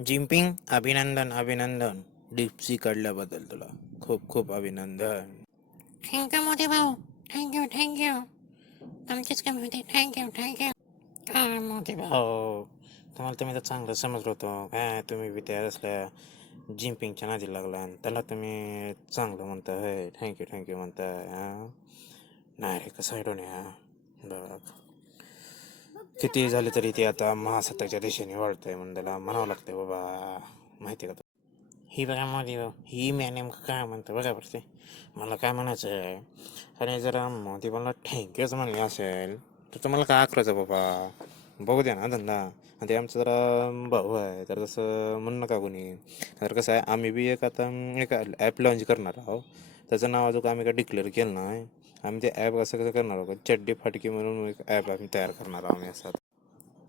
जिम्पिंग अभिनंदन अभिनंदन. डिप्सी काढल्याबद्दल तुला खूप खूप अभिनंदन. थँक्यू मोदी भाऊ. थँक्यू. तुमचीच कमी होती. थँक्यू. काय मोदी भाऊ. हो, तुम्हाला तुम्ही तर चांगलं समजलं होतं काय. तुम्ही बी त्या असल्या जिम्पिंगच्या नादी लागला आणि त्याला तुम्ही चांगलं म्हणताय. थँक्यू म्हणताय. नाही रे, कसं आहे डोन्या बघ, किती झाले तरी ते आता महासत्ताच्या दिशेने वाढतंय म्हणून त्याला म्हणावं लागतंय बाबा, माहिती का. ही बघा मोदी भाऊ, ही मी नेमकं काय म्हणतो बघा बरं. ते मला काय म्हणायचं आहे, आणि जर मोदी मला ठँक्यूच म्हणले असेल तर तुम्हाला काय आखरायचं बाबा. बघू द्या ना धंदा. आणि ते आमचं जरा भाऊ आहे तर तसं म्हणणं का कोणी. तर कसं आहे, आम्ही बी एक ॲप लॉन्च करणार आहोत. त्याचं नाव अजून आम्ही काय डिक्लेअर केलं नाही. आम्ही ते ॲप कसं करणार आहोत, चड्डी फाटकी म्हणून एक ॲप आम्ही तयार करणार आहोत. आम्ही असं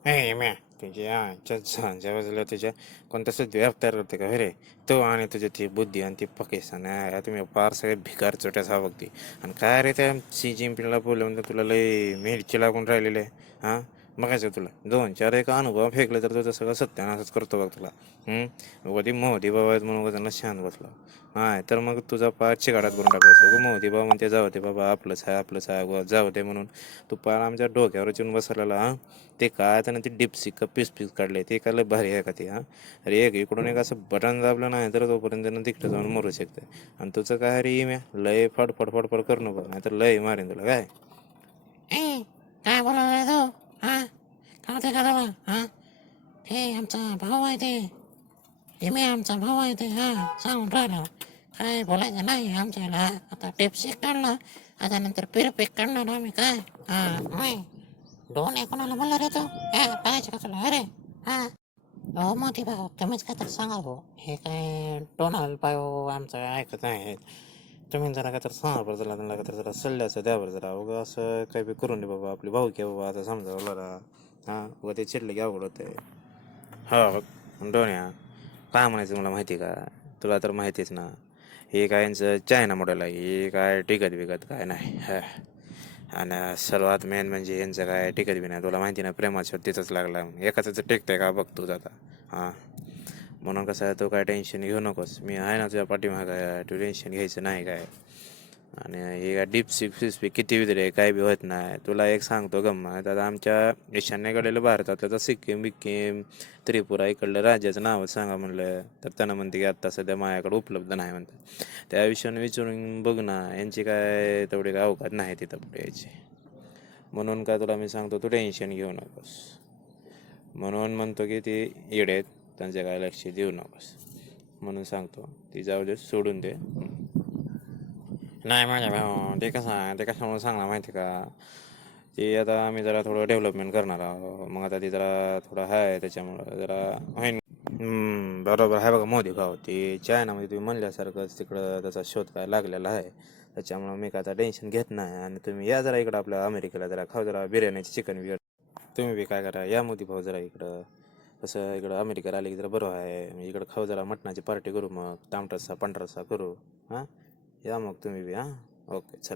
हे म्या तुझ्या झांच्या बाजूला तुझ्या कोणता सुद्धा ॲप तयार करते का रे. तो आणि तुझी ती बुद्धी आणि ती पाकिस्तान तुम्ही फार सगळे भिकार चोट्याच हा बघते. आणि काय रे त्या सी जिंपिंगला बोललं म्हणजे तुला लय मिरची लागून राहिलेले. हां, बघायचं तुला 2-4 एक अनुभव फेकले तर तुझं सगळं सत्यानाशच करतो बघ तुला. कधी मोदी बाबा आहेत म्हणून त्यांना शांत बसला. हां, तर मग तुझा पार चिकाडात करून टाकायचं. मोदी बाबा म्हणते जाऊ दे बाबा, आपलंच आहे जाऊ दे म्हणून तू पार आमच्या डोक्यावर येऊन बसलेला. हां, ते काय त्यानं ते डिप्सिक का पीस काढले ते काय लय भारी आहे का ते. हां, अरे एक इकडून एक असं बटन दाबलं नाही तर तोपर्यंत त्यानं तिकडे जाऊन मरू शकतं. आणि तुझं काय रे म्या लय फडफड करू नको नाही तर लय मारेन तुला काय. काय बोलावलाय तो. हा, कळते का तुला. हा, हे आमचा भाऊ आहे ते. मी आमचा भाऊ आहे ते. हा, सांगून राहिलो काय बोलायचं नाही आमच्याला. आता टिप्सिक काढला, आता नंतर पिरपिक काढणार आम्ही काय. हा, नाही दोन कोणाला म्हणलं रे तो. पाहायचं का तुला. अरे हा, हो मोठी भाऊ तुम्हीच काय तर सांगा भाऊ. हे काय डोनाल्ड पायो आमचं ऐकत नाही. तुम्ही जरा काय तर सांगा बरं त्याला. त्यांना काय तर जरा सल्ल्याचं द्या बरं जरा. उगा असं काही बी करून दे बाबा. आपली भाऊ की बाबा आता समजावं जरा. हां, उगा ते चिडलं की अवघड होतंय. हो बघ डोन्या, काय म्हणायचं मला माहिती का. तुला तर माहितीच ना, हे काय यांचं चायना मॉडेल आहे. हे काय टिकत काय नाही. आणि सर्वात मेन म्हणजे यांचं काय टिकत बी नाही. तुला माहिती ना, प्रेमाच्या तिथंच लागला. एकाचं टिकतंय का बघ तूच आता. हां, म्हणून कसं आहे, तू काय टेन्शन घेऊ नकोस. मी आहे ना तुझ्या पाठीमागं. तू टेन्शन घ्यायचं नाही काय. आणि हे काय डिप्सिक फिस्पिक किती विधरे काय बी होत नाही. तुला एक सांगतो गंमत. आता आमच्या ईशान्येकडलं भारतात आता सिक्कीम बिक्कीम त्रिपुरा इकडलं राज्याचं नाव सांगा म्हणलं तर त्यांना म्हणते की आत्ता सध्या माझ्याकडे उपलब्ध नाही म्हणतात. त्या विषयाने विचारून बघ ना, यांची काय तेवढी काय अवकात नाही तिथं पुढे यायची. म्हणून काय तुला मी सांगतो, तू टेन्शन घेऊ नकोस. म्हणून म्हणतो की ती येडे आहेत, त्यांचं काय लक्ष देऊ नकोस म्हणून सांगतो. ती जाऊ दे, सोडून दे. नाही माझ्या भाऊ, ते कसं आहे, ते कशामुळे सांगणार माहिती का. ते आता आम्ही जरा थोडं डेव्हलपमेंट करणार आहोत. मग आता ती जरा थोडं आहे त्याच्यामुळं जरा होईन. बरोबर आहे बघा मोदी भाऊ. ते चायनामध्ये तुम्ही म्हणल्यासारखंच तिकडं त्याचा शोध काय लागलेला आहे. त्याच्यामुळं मी काय आता टेन्शन घेत नाही. आणि तुम्ही या जरा इकडं आपल्या अमेरिकेला जरा खाऊ जरा बिर्याणीची चिकन बिर्याणी. तुम्ही बी काय करा, या मोदी भाऊ जरा इकडं. कसं इकडं अमेरिकेला आले की जरा बरं आहे. इकडं खाऊ जरा मटणाची पार्टी करू, मग तांबट रस्सा पांढरा रस्सा करू. हां, या मग तुम्ही बी. हां, ओके चल.